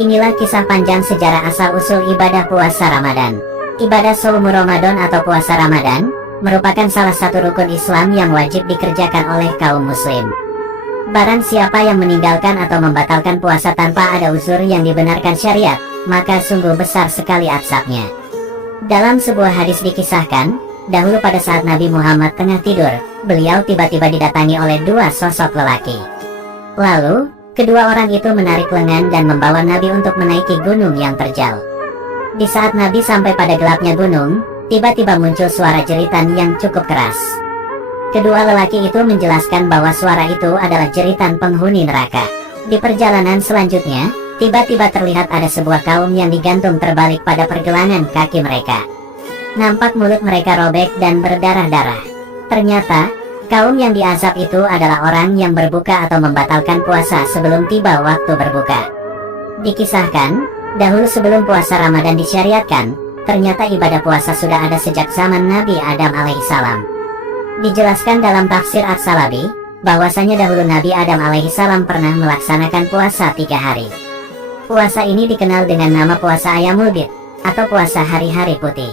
Inilah kisah panjang sejarah asal-usul ibadah puasa Ramadan. Ibadah Shaum Ramadan atau puasa Ramadan merupakan salah satu rukun Islam yang wajib dikerjakan oleh kaum muslim. Barang siapa yang meninggalkan atau membatalkan puasa tanpa ada uzur yang dibenarkan syariat, maka sungguh besar sekali azabnya. Dalam sebuah hadis dikisahkan, dahulu pada saat Nabi Muhammad tengah tidur, beliau tiba-tiba didatangi oleh dua sosok lelaki. Lalu, kedua orang itu menarik lengan dan membawa Nabi untuk menaiki gunung yang terjal. Di saat Nabi sampai pada gelapnya gunung, tiba-tiba muncul suara jeritan yang cukup keras. Kedua lelaki itu menjelaskan bahwa suara itu adalah jeritan penghuni neraka. Di perjalanan selanjutnya, tiba-tiba terlihat ada sebuah kaum yang digantung terbalik pada pergelangan kaki mereka. Nampak mulut mereka robek dan berdarah-darah. Ternyata, kaum yang diazab itu adalah orang yang berbuka atau membatalkan puasa sebelum tiba waktu berbuka. Dikisahkan, dahulu sebelum puasa Ramadan disyariatkan, ternyata ibadah puasa sudah ada sejak zaman Nabi Adam alaihissalam. Dijelaskan dalam tafsir As-Salabi, bahwasanya dahulu Nabi Adam alaihissalam pernah melaksanakan puasa 3 hari. Puasa ini dikenal dengan nama puasa Ayyamul Bid, atau puasa hari-hari putih.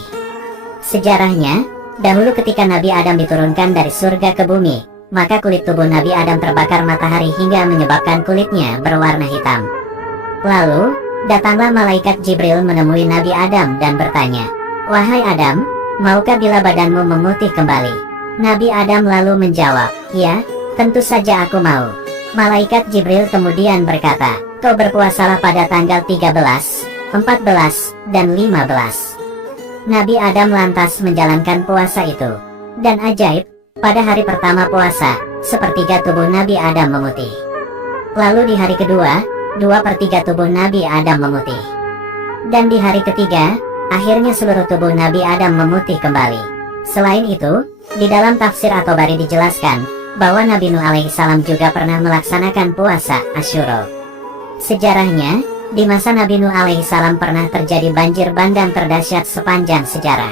Sejarahnya, dahulu ketika Nabi Adam diturunkan dari surga ke bumi, maka kulit tubuh Nabi Adam terbakar matahari hingga menyebabkan kulitnya berwarna hitam. Lalu, datanglah malaikat Jibril menemui Nabi Adam dan bertanya, "Wahai Adam, maukah bila badanmu memutih kembali?" Nabi Adam lalu menjawab, "Ya, tentu saja aku mau." Malaikat Jibril kemudian berkata, "Kau berpuasalah pada tanggal 13, 14, dan 15. Nabi Adam lantas menjalankan puasa itu. Dan ajaib, pada hari pertama puasa, sepertiga tubuh Nabi Adam memutih. Lalu di hari kedua, 2/3 tubuh Nabi Adam memutih. Dan di hari ketiga, akhirnya seluruh tubuh Nabi Adam memutih kembali. Selain itu, di dalam tafsir At-Tabari dijelaskan, bahwa Nabi Nuh alaihissalam juga pernah melaksanakan puasa Asyura. Sejarahnya, di masa Nabi Nuh alaihissalam pernah terjadi banjir bandang terdahsyat sepanjang sejarah.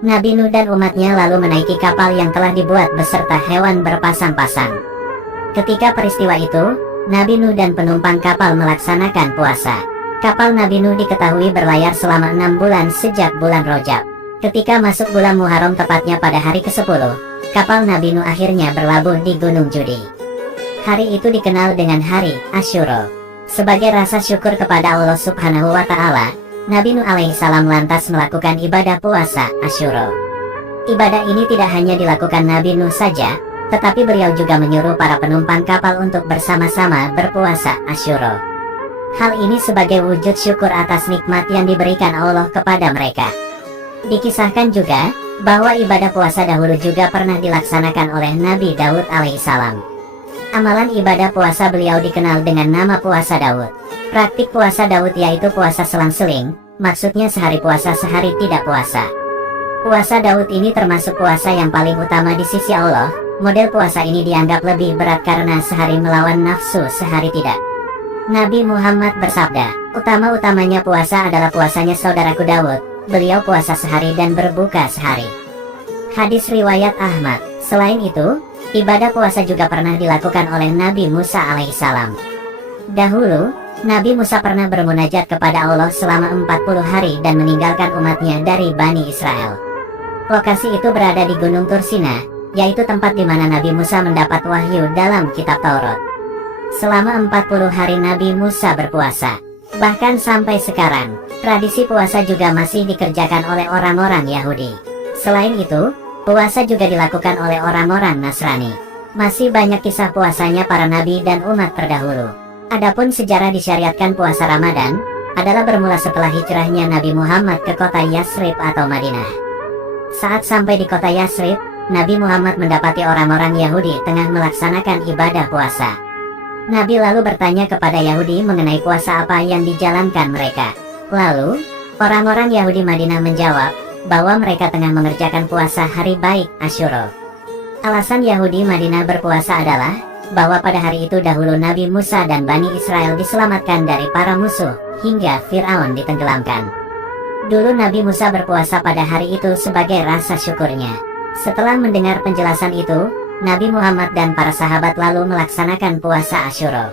Nabi Nuh dan umatnya lalu menaiki kapal yang telah dibuat beserta hewan berpasang-pasang. Ketika peristiwa itu, Nabi Nuh dan penumpang kapal melaksanakan puasa. Kapal Nabi Nuh diketahui berlayar selama 6 bulan sejak bulan Rajab. Ketika masuk bulan Muharram tepatnya pada hari ke-10, kapal Nabi Nuh akhirnya berlabuh di Gunung Judi. Hari itu dikenal dengan Hari Asyura. Sebagai rasa syukur kepada Allah Subhanahu wa Ta'ala, Nabi Nuh alaihissalam lantas melakukan ibadah puasa Asyura. Ibadah ini tidak hanya dilakukan Nabi Nuh saja, tetapi beliau juga menyuruh para penumpang kapal untuk bersama-sama berpuasa Asyura. Hal ini sebagai wujud syukur atas nikmat yang diberikan Allah kepada mereka. Dikisahkan juga, bahwa ibadah puasa dahulu juga pernah dilaksanakan oleh Nabi Daud alaihissalam. Amalan ibadah puasa beliau dikenal dengan nama puasa Daud. Praktik puasa Daud yaitu puasa selang-seling, maksudnya sehari puasa sehari tidak puasa. Puasa Daud ini termasuk puasa yang paling utama di sisi Allah. Model puasa ini dianggap lebih berat karena sehari melawan nafsu sehari tidak. Nabi Muhammad bersabda, "Utama-utamanya puasa adalah puasanya saudaraku Daud, beliau puasa sehari dan berbuka sehari." Hadis riwayat Ahmad. Selain itu, ibadah puasa juga pernah dilakukan oleh Nabi Musa alaihissalam. Dahulu, Nabi Musa pernah bermunajat kepada Allah selama 40 hari dan meninggalkan umatnya dari Bani Israel. Lokasi itu berada di Gunung Tursina, yaitu tempat di mana Nabi Musa mendapat wahyu dalam kitab Taurat. Selama 40 hari Nabi Musa berpuasa. Bahkan sampai sekarang, tradisi puasa juga masih dikerjakan oleh orang-orang Yahudi. Selain itu, puasa juga dilakukan oleh orang-orang Nasrani. Masih banyak kisah puasanya para nabi dan umat terdahulu. Adapun sejarah disyariatkan puasa Ramadan, adalah bermula setelah hijrahnya Nabi Muhammad ke kota Yasrib atau Madinah. Saat sampai di kota Yasrib, Nabi Muhammad mendapati orang-orang Yahudi tengah melaksanakan ibadah puasa. Nabi lalu bertanya kepada Yahudi mengenai puasa apa yang dijalankan mereka. Lalu, orang-orang Yahudi Madinah menjawab, bahwa mereka tengah mengerjakan puasa hari baik Asyura. Alasan Yahudi Madinah berpuasa adalah, bahwa pada hari itu dahulu Nabi Musa dan Bani Israel diselamatkan dari para musuh, hingga Fir'aun ditenggelamkan. Dulu Nabi Musa berpuasa pada hari itu sebagai rasa syukurnya. Setelah mendengar penjelasan itu, Nabi Muhammad dan para sahabat lalu melaksanakan puasa Asyura.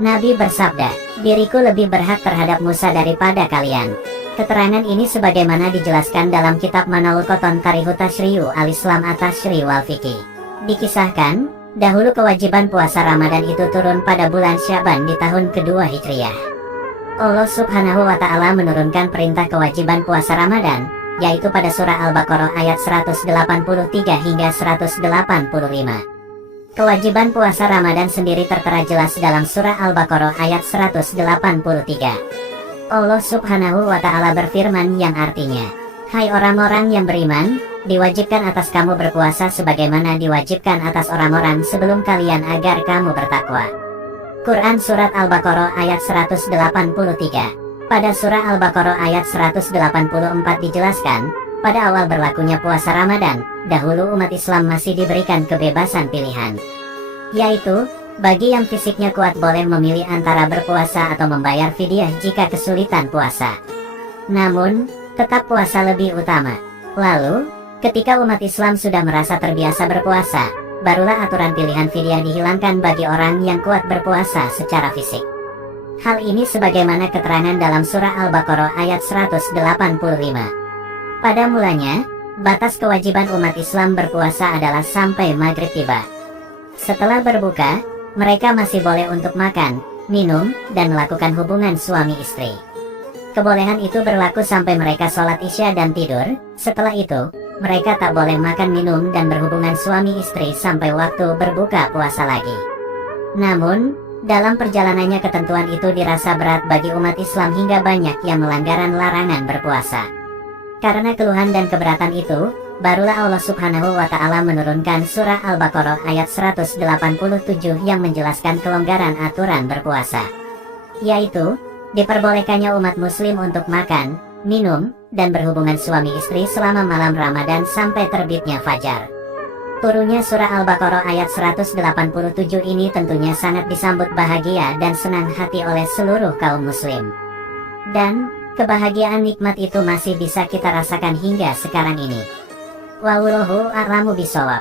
Nabi bersabda, "Diriku lebih berhak terhadap Musa daripada kalian." Keterangan ini sebagaimana dijelaskan dalam kitab Manawul Koton Tarihu Tashriyu al-Islam at-Tashri wal Fiqi. Dikisahkan, dahulu kewajiban puasa Ramadan itu turun pada bulan Syaban di tahun kedua Hijriyah. Allah Subhanahu wa Ta'ala menurunkan perintah kewajiban puasa Ramadan, yaitu pada surah Al-Baqarah ayat 183 hingga 185. Kewajiban puasa Ramadan sendiri tertera jelas dalam surah Al-Baqarah ayat 183. Allah Subhanahu wa Ta'ala berfirman yang artinya, "Hai orang-orang yang beriman, diwajibkan atas kamu berpuasa sebagaimana diwajibkan atas orang-orang sebelum kalian agar kamu bertakwa." Quran Surat Al-Baqarah ayat 183. Pada surah Al-Baqarah ayat 184 dijelaskan, pada awal berlakunya puasa Ramadan, dahulu umat Islam masih diberikan kebebasan pilihan, yaitu, bagi yang fisiknya kuat boleh memilih antara berpuasa atau membayar fidyah jika kesulitan puasa. Namun, tetap puasa lebih utama. Lalu, ketika umat Islam sudah merasa terbiasa berpuasa, barulah aturan pilihan fidyah dihilangkan bagi orang yang kuat berpuasa secara fisik. Hal ini sebagaimana keterangan dalam surah Al-Baqarah ayat 185. Pada mulanya, batas kewajiban umat Islam berpuasa adalah sampai maghrib tiba. Setelah berbuka, mereka masih boleh untuk makan, minum, dan melakukan hubungan suami istri. Kebolehan itu berlaku sampai mereka sholat isya dan tidur. Setelah itu, mereka tak boleh makan, minum, dan berhubungan suami istri sampai waktu berbuka puasa lagi. Namun, dalam perjalanannya ketentuan itu dirasa berat bagi umat Islam hingga banyak yang melanggaran larangan berpuasa. Karena keluhan dan keberatan itu, barulah Allah Subhanahu wa Ta'ala menurunkan surah Al-Baqarah ayat 187 yang menjelaskan kelonggaran aturan berpuasa, yaitu, diperbolehkannya umat muslim untuk makan, minum, dan berhubungan suami istri selama malam Ramadan sampai terbitnya fajar. Turunnya surah Al-Baqarah ayat 187 ini tentunya sangat disambut bahagia dan senang hati oleh seluruh kaum muslim. Dan, kebahagiaan nikmat itu masih bisa kita rasakan hingga sekarang ini. Wallahu a'lamu bishawab.